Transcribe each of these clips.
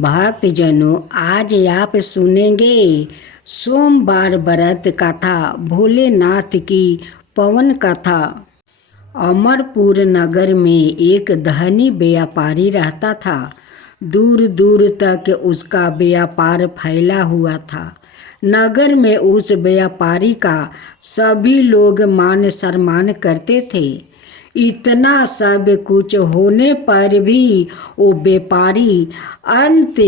भक्तजनों, आज आप सुनेंगे सोमवार व्रत कथा, भोलेनाथ की पवन कथा। अमरपुर नगर में एक धनी व्यापारी रहता था। दूर दूर तक उसका व्यापार फैला हुआ था। नगर में उस व्यापारी का सभी लोग मान सम्मान करते थे। इतना सब कुछ होने पर भी वो व्यापारी अंत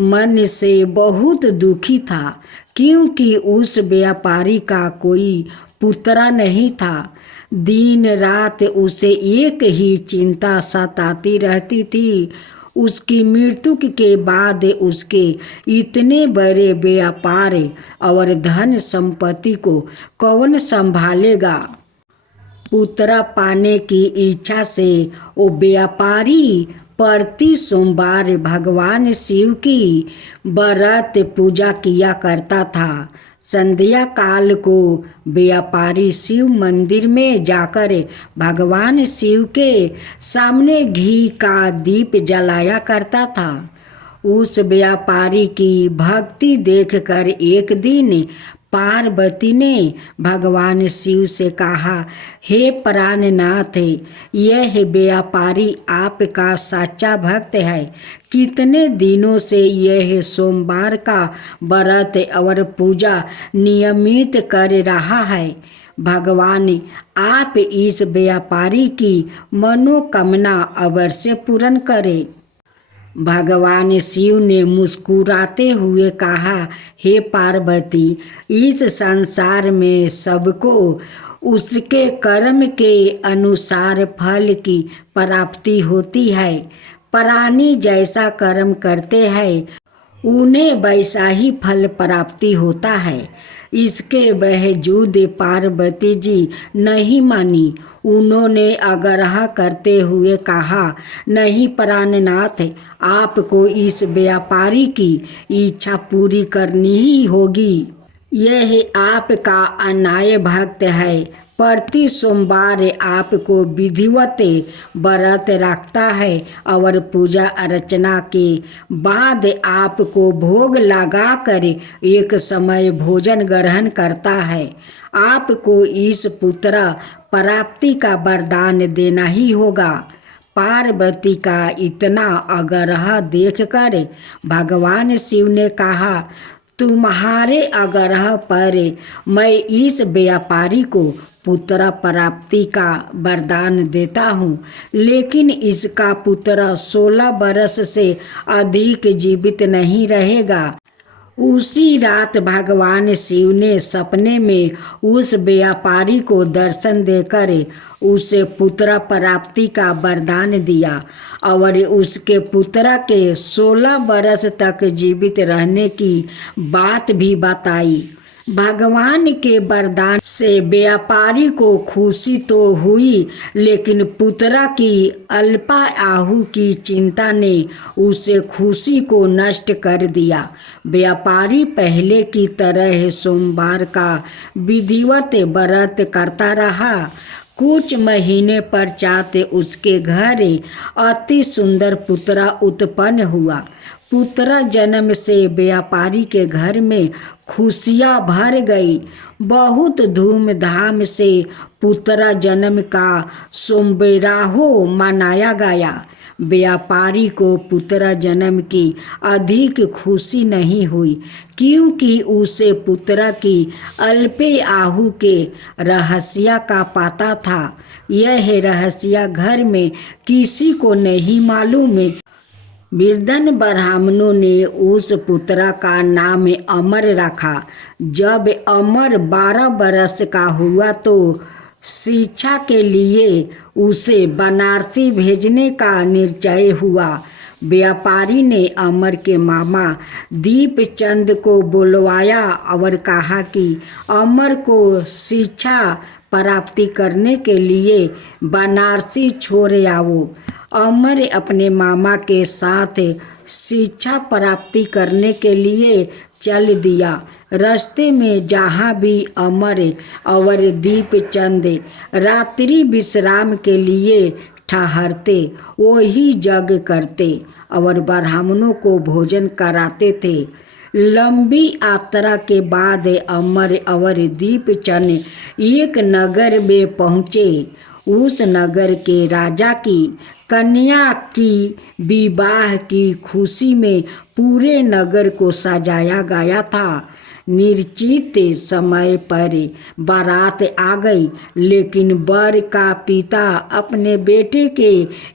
मन से बहुत दुखी था, क्योंकि उस व्यापारी का कोई पुत्र नहीं था। दिन रात उसे एक ही चिंता सताती रहती थी, उसकी मृत्यु के बाद उसके इतने बड़े व्यापार और धन संपत्ति को कौन संभालेगा। पुत्र पाने की इच्छा से वो व्यापारी प्रति सोमवार भगवान शिव की व्रत पूजा किया करता था। संध्या काल को व्यापारी शिव मंदिर में जाकर भगवान शिव के सामने घी का दीप जलाया करता था। उस व्यापारी की भक्ति देखकर एक दिन पार्वती ने भगवान शिव से कहा, हे प्राणनाथ, यह व्यापारी आपका सच्चा भक्त है। कितने दिनों से यह सोमवार का व्रत और पूजा नियमित कर रहा है। भगवान आप इस व्यापारी की मनोकामना अवश्य पूर्ण करें। भगवान शिव ने मुस्कुराते हुए कहा, हे पार्वती, इस संसार में सबको उसके कर्म के अनुसार फल की प्राप्ति होती है। प्राणी जैसा कर्म करते हैं उन्हें वैसा ही फल प्राप्ति होता है। इसके बावजूद पार्वती जी नहीं मानी। उन्होंने आग्रह करते हुए कहा, नहीं प्राणनाथ, आपको इस व्यापारी की इच्छा पूरी करनी ही होगी। यह आपका अनाय भक्त है। प्रति सोमवार आपको विधिवत व्रत रखता है और पूजा अर्चना के बाद आपको भोग लगाकर एक समय भोजन ग्रहण करता है। आपको इस पुत्र प्राप्ति का वरदान देना ही होगा। पार्वती का इतना आग्रह देखकर भगवान शिव ने कहा, तुम्हारे आग्रह पर मैं इस व्यापारी को पुत्र प्राप्ति का वरदान देता हूँ, लेकिन इसका पुत्र 16 वर्ष से अधिक जीवित नहीं रहेगा। उसी रात भगवान शिव ने सपने में उस व्यापारी को दर्शन देकर उसे पुत्र प्राप्ति का वरदान दिया और उसके पुत्र के 16 वर्ष तक जीवित रहने की बात भी बताई। भगवान के वरदान से व्यापारी को खुशी तो हुई, लेकिन पुत्र की अल्पायु की चिंता ने उसे खुशी को नष्ट कर दिया। व्यापारी पहले की तरह सोमवार का विधिवत व्रत करता रहा। कुछ महीने पश्चात उसके घर अति सुंदर पुत्र उत्पन्न हुआ। पुत्र जन्म से व्यापारी के घर में खुशियाँ भर गई। बहुत धूमधाम से पुत्र जन्म का सोमवार मनाया गया। व्यापारी को पुत्र जन्म की अधिक खुशी नहीं हुई, क्योंकि उसे पुत्र की अल्पायु के रहस्य का पता था। यह रहस्य घर में किसी को नहीं मालूम। वृद्धन ब्राह्मणों ने उस पुत्र का नाम अमर रखा। जब अमर 12 वर्ष का हुआ तो शिक्षा के लिए उसे बनारसी भेजने का निश्चय हुआ। व्यापारी ने अमर के मामा दीपचंद को बुलवाया और कहा कि अमर को शिक्षा प्राप्ति करने के लिए बनारसी छोड़ आओ। अमर अपने मामा के साथ शिक्षा प्राप्ति करने के लिए चल दिया। रास्ते में जहाँ भी अमर और दीपचंद रात्रि विश्राम के लिए ठहरते वही जग करते और ब्राह्मणों को भोजन कराते थे। लंबी यात्रा के बाद अमर और दीपचंद एक नगर में पहुँचे। उस नगर के राजा की कन्या की विवाह की खुशी में पूरे नगर को सजाया गया था। निश्चित समय पर बारात आ गई, लेकिन वर का पिता अपने बेटे के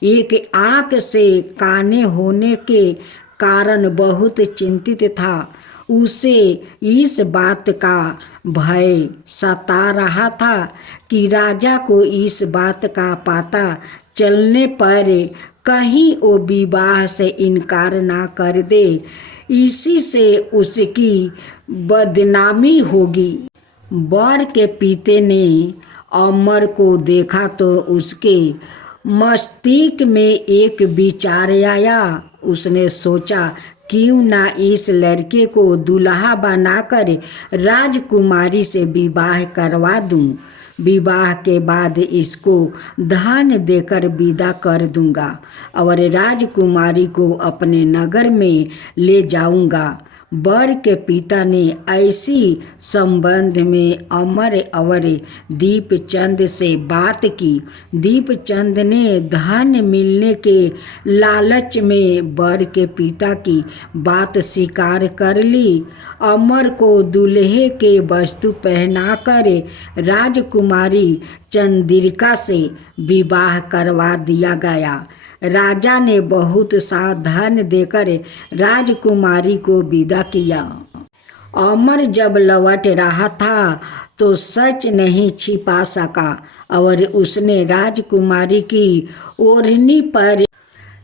एक आंख से काने होने के कारण बहुत चिंतित था। उसे इस बात का भय सता रहा था कि राजा को इस बात का पता चलने पर कहीं वो विवाह से इनकार ना कर दे, इसी से उसकी बदनामी होगी। वर के पिता ने अमर को देखा तो उसके मस्तिष्क में एक विचार आया। उसने सोचा, क्यों ना इस लड़के को दूल्हा बनाकर राजकुमारी से विवाह करवा दूं। विवाह के बाद इसको धन देकर विदा कर दूंगा और राजकुमारी को अपने नगर में ले जाऊंगा। वर के पिता ने ऐसी संबंध में अमर और दीपचंद से बात की। दीपचंद ने धन मिलने के लालच में वर के पिता की बात स्वीकार कर ली। अमर को दूल्हे के वस्त्र पहनाकर राजकुमारी चंद्रिका से विवाह करवा दिया गया। राजा ने बहुत सा धन देकर राजकुमारी को विदा किया। अमर जब लौट रहा था तो सच नहीं छिपा सका और उसने राजकुमारी की ओढ़नी पर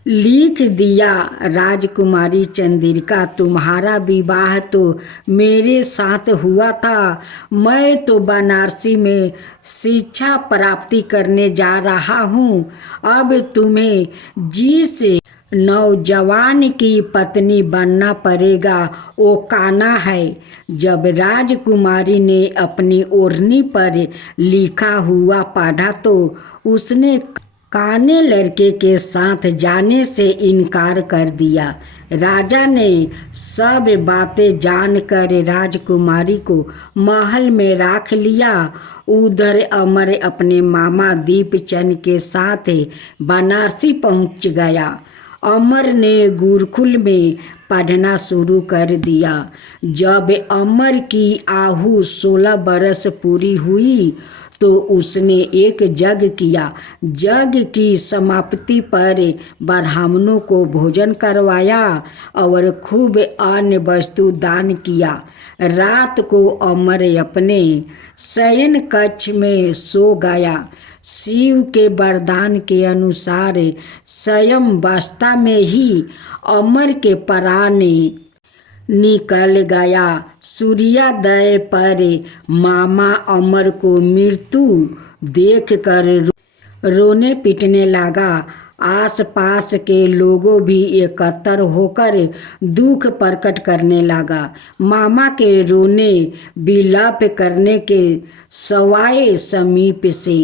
लिख दिया, राजकुमारी चंद्रिका, तुम्हारा विवाह तो मेरे साथ हुआ था। मैं तो बनारसी में शिक्षा प्राप्ति करने जा रहा हूँ। अब तुम्हें जिस नौजवान की पत्नी बनना पड़ेगा वो कान्हा है। जब राजकुमारी ने अपनी ओढ़नी पर लिखा हुआ पढ़ा तो उसने काने लड़के के साथ जाने से इनकार कर दिया। राजा ने सब बातें जानकर राजकुमारी को महल में रख लिया। उधर अमर अपने मामा दीपचंद के साथ बनारसी पहुंच गया। अमर ने गुरुकुल में पढ़ना शुरू कर दिया। जब अमर की आयु 16 बरस पूरी हुई तो उसने एक यज्ञ किया। यज्ञ की समाप्ति पर ब्राह्मणों को भोजन करवाया और खूब अन्न वस्तु दान किया। रात को अमर अपने शयन कक्ष में सो गया। शिव के वरदान के अनुसार स्वयं अवस्था में ही अमर के प्राण निकल गया। सूर्योदय पर मामा अमर को मृत्यु देखकर रोने पीटने लगा। आसपास के लोगों भी एकत्र होकर दुख प्रकट करने लगा। मामा के रोने विलाप करने के सवाए समीप से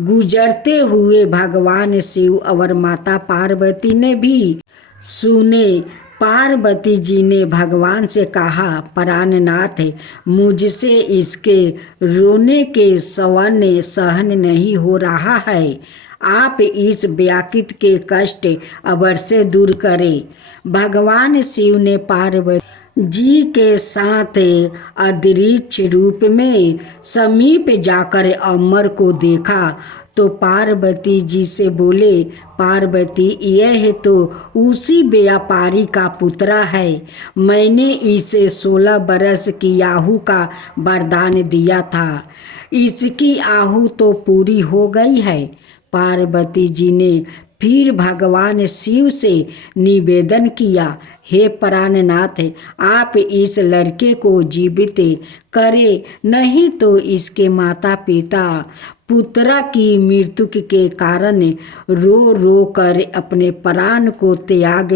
गुजरते हुए भगवान शिव और माता पार्वती ने भी सुने। पार्वती जी ने भगवान से कहा, प्राणनाथ, मुझसे इसके रोने के सवन सहन नहीं हो रहा है। आप इस व्याकुल के कष्ट अवश्य दूर करें। भगवान शिव ने पार्वती जी के साथ अदृश्य रूप में समीप जाकर अमर को देखा तो पार्वती जी से बोले, पार्वती, यह तो उसी व्यापारी का पुत्र है। मैंने इसे 16 बरस की आयु का वरदान दिया था। इसकी आयु तो पूरी हो गई है। पार्वती जी ने फिर भगवान शिव से निवेदन किया, हे प्राणनाथ, आप इस लड़के को जीवित करें, नहीं तो इसके माता पिता पुत्र की मृत्यु के कारण रो रो कर अपने प्राण को त्याग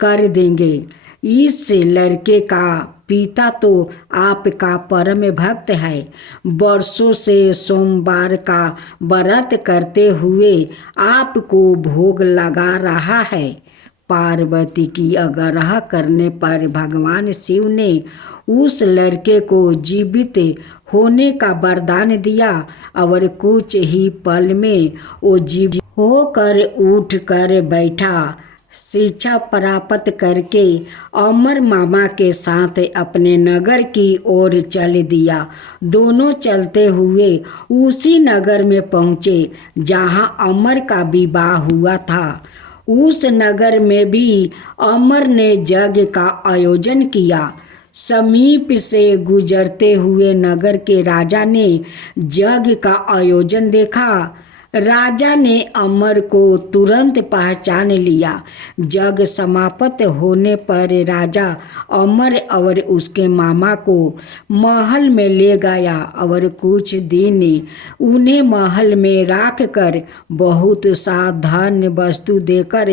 कर देंगे। इस लड़के का पिता तो आपका परम भक्त है। वर्षों से सोमवार का व्रत करते हुए आपको भोग लगा रहा है। पार्वती की आग्रह करने पर भगवान शिव ने उस लड़के को जीवित होने का वरदान दिया और कुछ ही पल में वो जीवित होकर उठ कर बैठा। शिक्षा प्राप्त करके अमर मामा के साथ अपने नगर की ओर चल दिया। दोनों चलते हुए उसी नगर में पहुँचे जहाँ अमर का विवाह हुआ था। उस नगर में भी अमर ने यज्ञ का आयोजन किया। समीप से गुजरते हुए नगर के राजा ने यज्ञ का आयोजन देखा। राजा ने अमर को तुरंत पहचान लिया। यज्ञ समाप्त होने पर राजा अमर और उसके मामा को महल में ले गया और कुछ दिन उन्हें महल में रख कर बहुत सा धन वस्तु देकर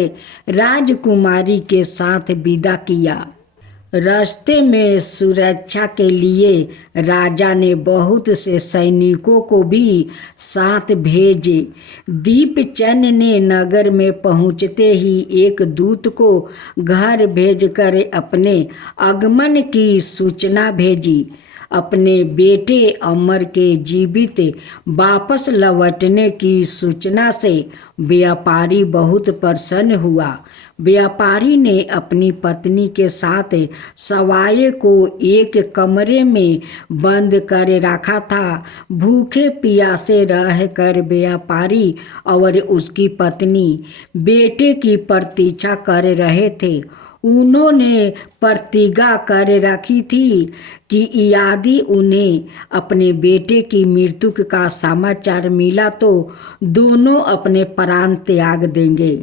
राजकुमारी के साथ विदा किया। रास्ते में सुरक्षा के लिए राजा ने बहुत से सैनिकों को भी साथ भेजे। दीपचंद ने नगर में पहुंचते ही एक दूत को घर भेजकर अपने आगमन की सूचना भेजी। अपने बेटे अमर के जीवित वापस लौटने की सूचना से व्यापारी बहुत प्रसन्न हुआ। व्यापारी ने अपनी पत्नी के साथ सवाए को एक कमरे में बंद कर रखा था। भूखे प्यासे रहकर व्यापारी और उसकी पत्नी बेटे की प्रतीक्षा कर रहे थे। उन्होंने प्रतिज्ञा कर रखी थी कि यदि उन्हें अपने बेटे की मृत्यु का समाचार मिला तो दोनों अपने प्राण त्याग देंगे।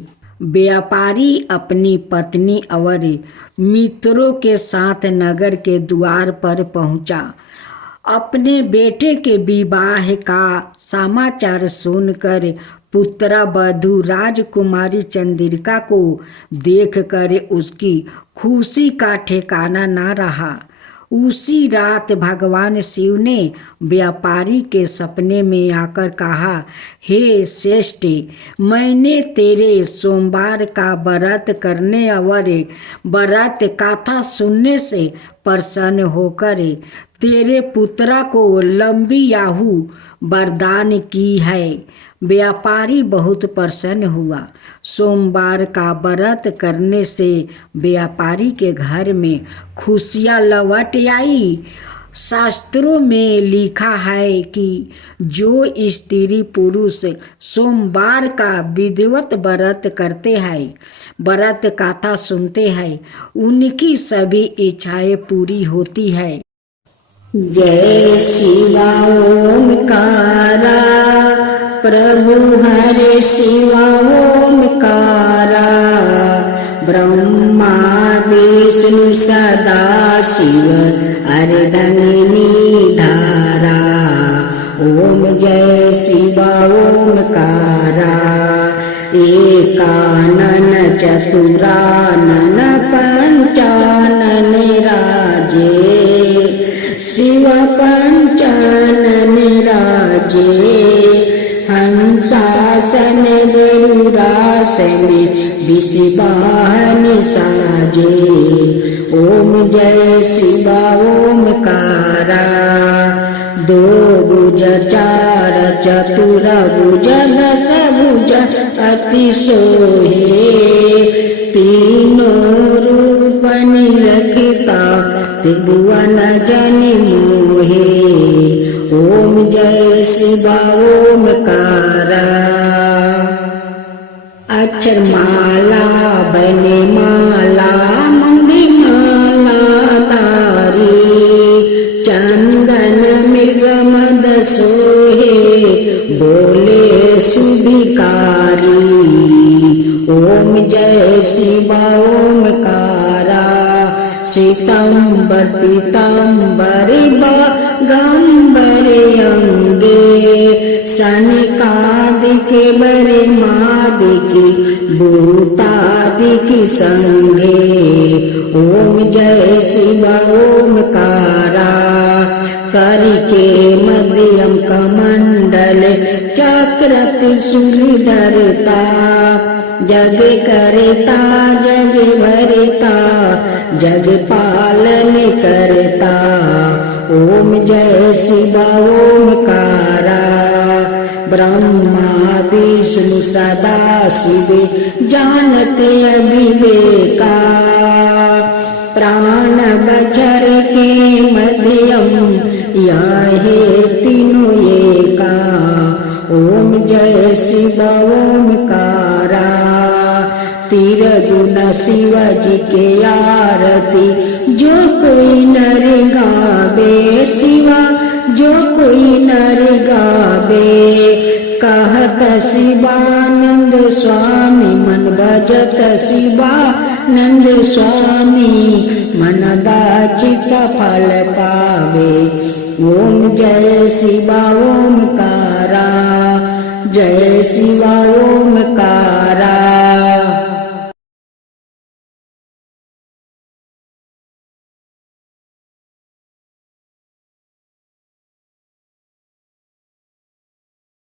व्यापारी अपनी पत्नी और मित्रों के साथ नगर के द्वार पर पहुंचा। अपने बेटे के विवाह का समाचार सुनकर पुत्रवधू राजकुमारी चंद्रिका को देखकर उसकी खुशी का ठिकाना न रहा। उसी रात भगवान शिव ने व्यापारी के सपने में आकर कहा, हे श्रेष्ठ, मैंने तेरे सोमवार का व्रत करने और व्रत कथा सुनने से प्रसन्न होकर तेरे पुत्रा को लंबी आयु वरदान की है। व्यापारी बहुत प्रसन्न हुआ। सोमवार का व्रत करने से व्यापारी के घर में खुशियाँ लौट आई। शास्त्रों में लिखा है कि जो स्त्री पुरुष सोमवार का विधिवत व्रत करते हैं, व्रत कथा सुनते हैं, उनकी सभी इच्छाएं पूरी होती है। जय शिवा ओमकारा, प्रभु हरे शिवा ओमकारा, ब्रह्मा विष्णु सदा शिव अर्धंगिनी धारा। ओम जय शिवा ओमकारा, एकानन चतुरानन पंचानन राजे, शिव पंचानन राजे। हंसासन गरुड़ासन विषवाहन साजे। ओम जय शिवा ओमकारा, दो भुज चार चतुर भुज दस भुज अति सोहे, तीनों रूप निरखता त्रिभुवन जन मोहे। ओम जय शिवा ओमकारा। अक्षर माला बने माला मंगली माला तारी, चंदन मृग मद सोहे बोले सुभिकारी। ओम जय शिवा ओमकारा, श्वेतांबर पीतांबर गंबर अंगे, सनकादिक बरे मादिकी भूतादिकी संघे। ओम जय शिव ओमकारा करिके मध्यम कमंडल चक्र त्रिशूल धरता। जग करता जग भरता जग पालन करता। ओम जय शिव ओमकारा ब्रह्मा विष्णु सदा शिव जानते अविवेका। प्राण बचर के मध्यम याहे तीनों एका। ओम जय शिव ओमकारा तीर गुण शिव जी के आरती जो कोई नर गावे। शिवा जो कोई नर गावे कहत शिवानंद स्वामी मन भजत शिवानंद स्वामी मन वांछित फल पावे। ओम जय शिवा ओमकारा जय शिवा ओमकारा।